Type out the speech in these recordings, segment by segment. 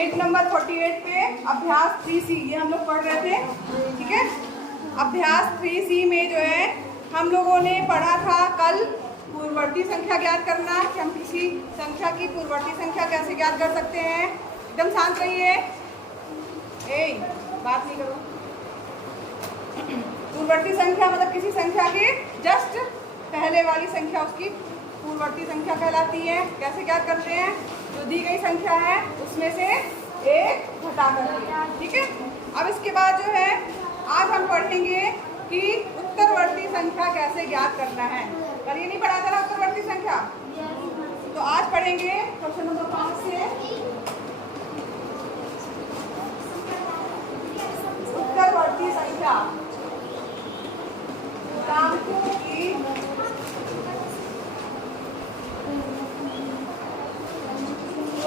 Page number 48 पे अभ्यास 3C ये हम लोग पढ़ रहे थे, ठीक है। अभ्यास 3C में जो है हम लोगों ने पढ़ा था कल पूर्ववर्ती संख्या ज्ञात करना, कि हम किसी संख्या की पूर्ववर्ती संख्या कैसे ज्ञात कर सकते हैं। एकदम शांत रहिए, बात नहीं करो। पूर्ववर्ती संख्या मतलब किसी संख्या के जस्ट पहले वाली संख्या उसकी पूर्ववर्ती संख्या कहलाती है। कैसे ज्ञात करते हैं, जो दी गई संख्या है उसमें से एक घटा करके, ठीक है। अब इसके बाद जो है आज हम पढ़ेंगे कि उत्तरवर्ती संख्या कैसे ज्ञात करना है। कल ये नहीं पढ़ा था ना उत्तरवर्ती संख्या, तो आज पढ़ेंगे क्वेश्चन नंबर 5 से उत्तरवर्ती संख्या पूर्णांकों की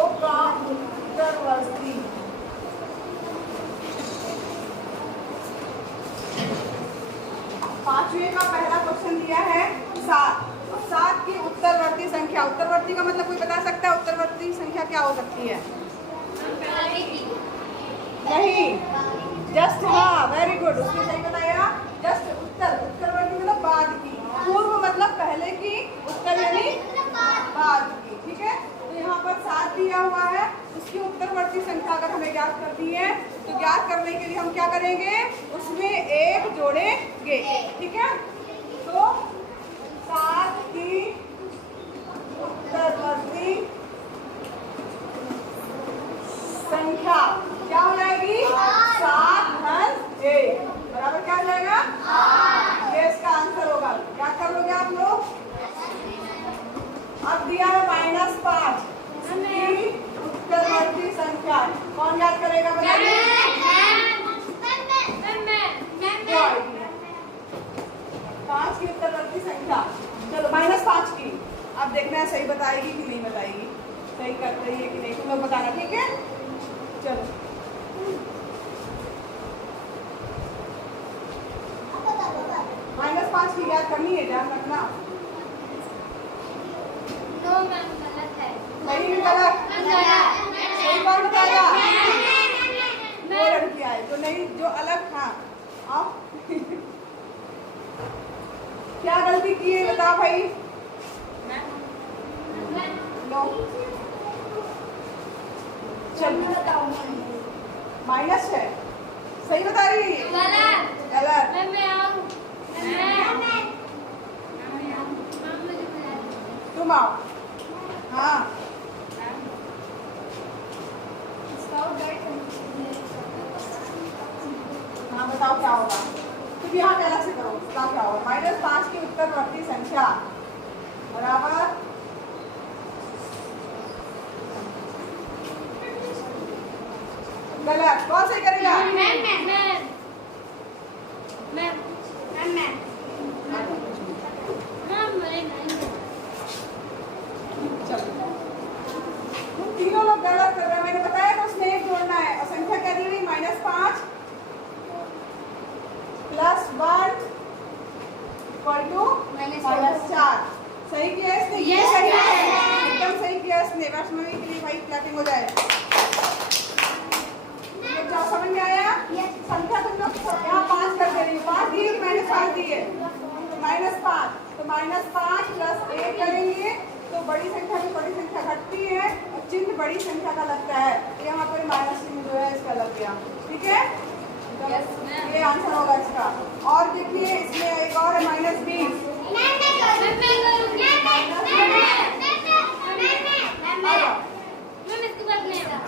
उत्तरवर्ती। पांचवें का पहला क्वेश्चन दिया है 7। 7 की उत्तरवर्ती संख्या, उत्तरवर्ती का मतलब कोई बता सकता है उत्तरवर्ती संख्या क्या हो सकती है? नहीं, जस्ट, हाँ वेरी गुड, उसने सही बताया। जस्ट उत्तरवर्ती मतलब बाद की, पूर्व मतलब पहले की, उत्तर यानी बाद की, ठीक है। तो यहाँ पर 7 दिया हुआ है, उसकी उत्तरवर्ती संख्या अगर हमें ज्ञात करनी है तो ज्ञात करने के लिए हम क्या करेंगे, उसमें एक जोड़ेंगे, ठीक है। तो 7 की उत्तरवर्ती संख्या क्या हो जाएगी? 7 धन 1 बराबर क्या हो जाएगा? ये इसका आंसर होगा। क्या कर लोगे आप लोग? अब दिया है -5 की उत्तरवर्ती संख्या, कौन याद करेगा? बताइए। 5 की उत्तरवर्ती संख्या, चलो -5 की। अब देखना है सही बताएगी कि नहीं बताएगी, सही कर रही है कि नहीं, तुम लोग बताना, ठीक है। चलो -5 की याद करनी है, ध्यान रखना। नहीं गलत, सही कौन बताएगा? वो लड़की आए तो नहीं, जो अलग था। आओ क्या गलती की है बताओ भाई। लो चलो माइनस है, सही बता रही है? गलत। तुम आओ, हाँ हाँ बताओ क्या होगा। तुम यहाँ पे अलग से करो, बताओ क्या होगा। -5 की उत्तरवर्ती संख्या बराबर गलत। कौन सही करेगा? तुम तीनों लोग गलत कर रहे हो। मैंने बताया था उसमें एक जोड़ना है और संख्या क्या दी गई? -5 +1 = -4। सही किया इसने? ये सही है, एकदम सही किया इसने। वैष्णवी के लिए भाई क्लैपिंग हो जाए। क्या समझ में आया? संख्या तुम लोग यहाँ 5 कर दे रही हो, 5 दी -5 दी है तो -5, तो -5 + 1 करेंगे तो बड़ी संख्या में बड़ी संख्या घटती है और चिन्ह बड़ी संख्या का लगता है। तो यहाँ पर माइनस चिन्ह जो है इसका लग गया, ठीक है। ये आंसर होगा इसका। और देखिए इसमें एक और है -20।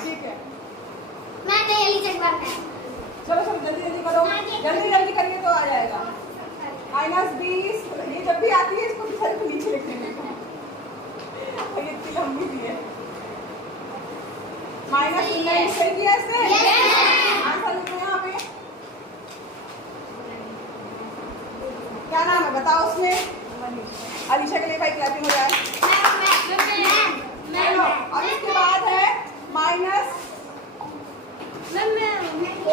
ठीक है, चलो सब जल्दी जल्दी करो, जल्दी जल्दी करिए तो आ जाएगा। -20 ये जब भी आती है इसको सर को नीचे लिखने में, ये इतनी लंबी भी है। -19 सही किया इसने? आंसर लिखो यहाँ पे। क्या नाम है बताओ उसमें? अलीशा के लिए भाई क्लैपिंग हो जाए। और इसके बाद है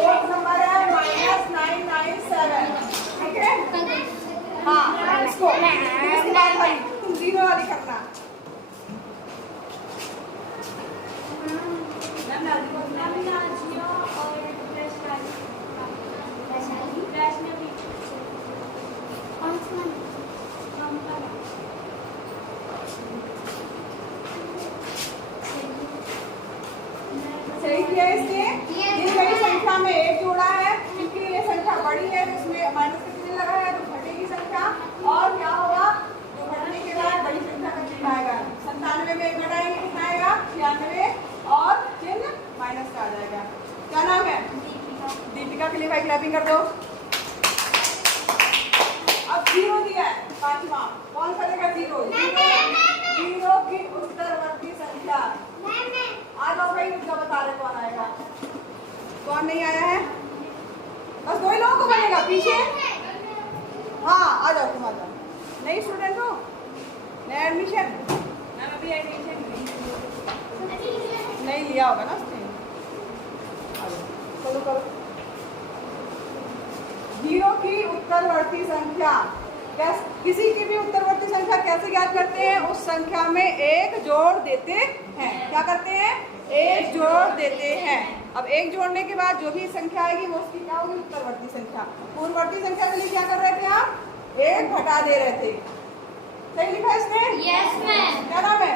एक नंबर है -997, ठीक है। हाँ इसको इसके बाद भाई तुम 0 वाली करना। सही किया इसने। दी गई संख्या में एक जोड़ा है क्योंकि ये संख्या बड़ी है तो इसमें माइनस का चिन्ह लगा है तो घटेगी संख्या। और क्या होगा, जो घटने के बाद बड़ी संख्या का चिन्ह आएगा। 97 में एक घटाएंगे कितना आएगा 96 और चिन्ह माइनस का आ जाएगा। क्या नाम है? दीपिका के लिए भाई क्लैपिंग कर दो। अब 0 दिया है पांचवा, कौन करेगा 0? 0 की उत्तरवर्ती संख्या। आ जाओ भाई, मुझे बता रहे कौन आएगा। कौन नहीं आया है? बस 2 ही लोगों को बनेगा पीछे। हाँ आ जाओ, तुम आ जाओ। नई स्टूडेंट हो, नया एडमिशन? मैम अभी एडमिशन नहीं लिया होगा ना उसने। चलो करो। 0 की उत्तरवर्ती संख्या। किसी की भी उत्तरवर्ती संख्या कैसे ज्ञात करते हैं? उस संख्या में एक जोड़ देते हैं। क्या करते हैं? एक जोड़ देते हैं। अब एक जोड़ने के बाद जो भी संख्या आएगी वो उसकी क्या होगी? उत्तरवर्ती संख्या। पूर्ववर्ती संख्या के लिए क्या कर रहे थे आप? एक घटा दे रहे थे। सही लिखा इसने? Yes ma'am. क्या नाम है?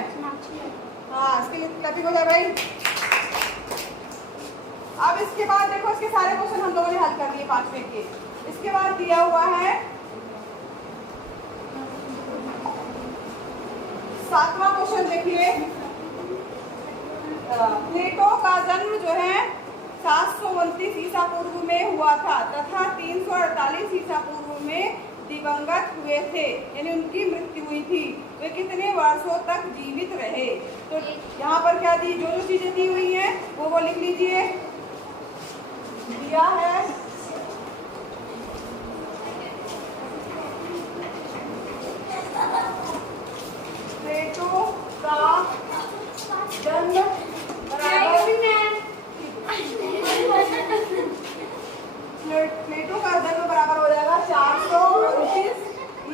हाँ, इसके लिए कभी हो जाए भाई। अब इसके बाद देखो, इसके सारे क्वेश्चन हम लोगों ने हल कर लिए 5वें के। इसके बाद दिया हुआ है 7वां क्वेश्चन। देखिए, प्लेटो का जन्म जो है 729 ईसा पूर्व में हुआ था तथा 348 ईसा पूर्व में दिवंगत हुए थे, यानी उनकी मृत्यु हुई थी। वे कितने वर्षों तक जीवित रहे? तो यहाँ पर क्या दी, जो जो चीजें दी हुई हैं वो लिख लीजिए। दिया है प्लेटो का जन्म प्लेटो का जन्म बराबर हो जाएगा 429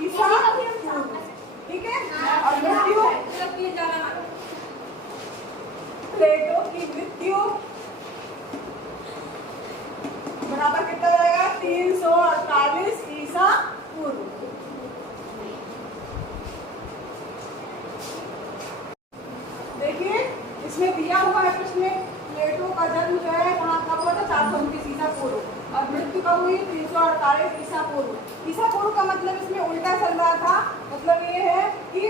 ईसा पूर्व। ठीक है। और मृत्यु, प्लेटो की मृत्यु बराबर कितना हो जाएगा? 348 ईसा पूर्व। देखिए, इसमें दिया हुआ है प्रश्न में प्लेटो का जन्म जो है कहाँ कब हुआ था? 429 ईसा पूर्व। और मृत्यु कब हुई? 348 ईसा पूर्व। ईसा पूर्व का मतलब इसमें उल्टा चल रहा था। मतलब ये है कि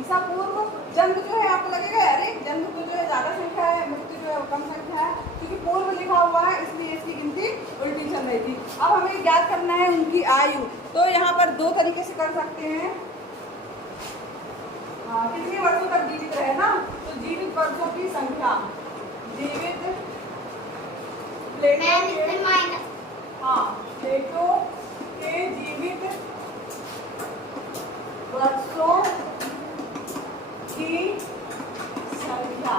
ईसा पूर्व जन्म जो है, आपको लगेगा अरे जन्म तो जो है ज्यादा संख्या है, मृत्यु जो है कम संख्या है, क्योंकि पूर्व लिखा हुआ है इसलिए इसकी गिनती उल्टी चल रही थी। अब हमें ज्ञात करना है उनकी आयु। तो यहाँ पर 2 तरीके से कर सकते हैं। कितने वर्षों तक जीवित रहे ना, तो जीवित वर्षों की संख्या। जीवित प्लेटो के जीवित वर्षों की संख्या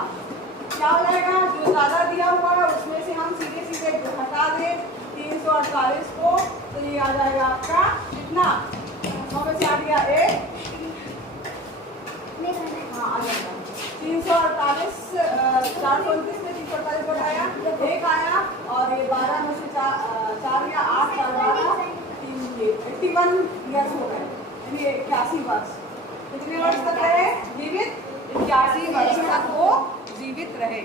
क्या हो जाएगा? जो ज्यादा दिया हुआ है उसमें से हम सीधे सीधे हटा दें 348 को, तो ये आ जाएगा आपका कितना? 9 में से आ गया 1। हाँ आ जाएगा 348। 429 में 348 बढ़ाया 1 आया, और ये 12 में से 4 या 8 4 12 3 ये 81 ईयर्स हो गए, यानी 81 वर्ष। कितने वर्ष तक रहे जीवित? 81 वर्ष तक वो जीवित रहे।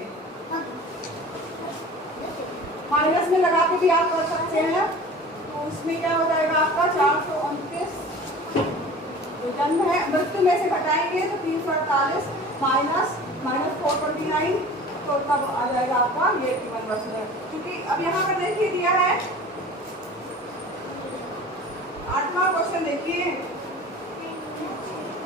माइनस में लगा के भी आप कर सकते हैं। तो उसमें क्या हो जाएगा आपका? 429 जो जन्म है, मृत्यु में से घटाएंगे तो 348 माइनस 429, तो तब आ जाएगा आपका ये 81 वर्ष में। क्योंकि अब यहाँ पर देखिए दिया है 8वां क्वेश्चन। देखिए,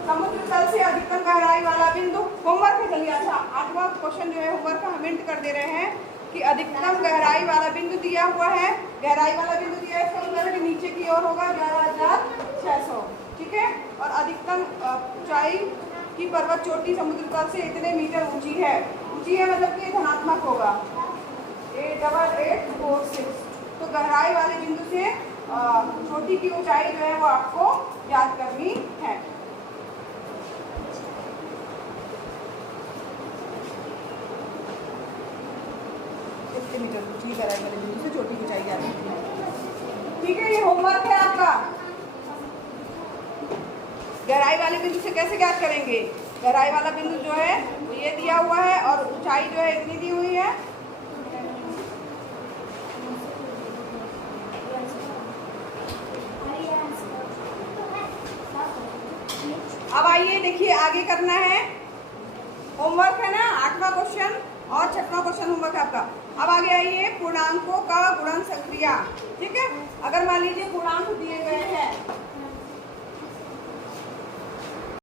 समुद्र तल से अधिकतम गहराई वाला बिंदु। होमवर्क है, चलिए। अच्छा, 8वां क्वेश्चन जो है होमवर्क का हम हिंट कर दे रहे हैं कि अधिकतम गहराई वाला बिंदु दिया हुआ है। गहराई वाला बिंदु दिया है, इसका मतलब है नीचे की ओर होगा 11,600। ठीक है। और अधिकतम ऊंचाई की पर्वत चोटी समुद्र तल से इतने मीटर ऊंची है। ऊंची है मतलब कि धनात्मक होगा 88846। तो गहराई वाले बिंदु से चोटी की ऊंचाई जो है वो आपको याद करनी है। सेंटीमीटर ऊंची गहराई वाले बिंदु से चोटी की ऊंचाई ज्ञात कीजिए। ठीक है, ये होमवर्क है आपका। गहराई वाले बिंदु से कैसे ज्ञात करेंगे? गहराई वाला बिंदु जो है वो ये दिया हुआ है और ऊंचाई जो है इतनी दी हुई है। अब आइए देखिए आगे करना है, होमवर्क है ना, 8वां क्वेश्चन और 6वां क्वेश्चन होमवर्क है आपका। अब आगे आइए पूर्णांकों का गुणन संक्रिया। ठीक है, अगर मान लीजिए पूर्णांक दिए गए हैं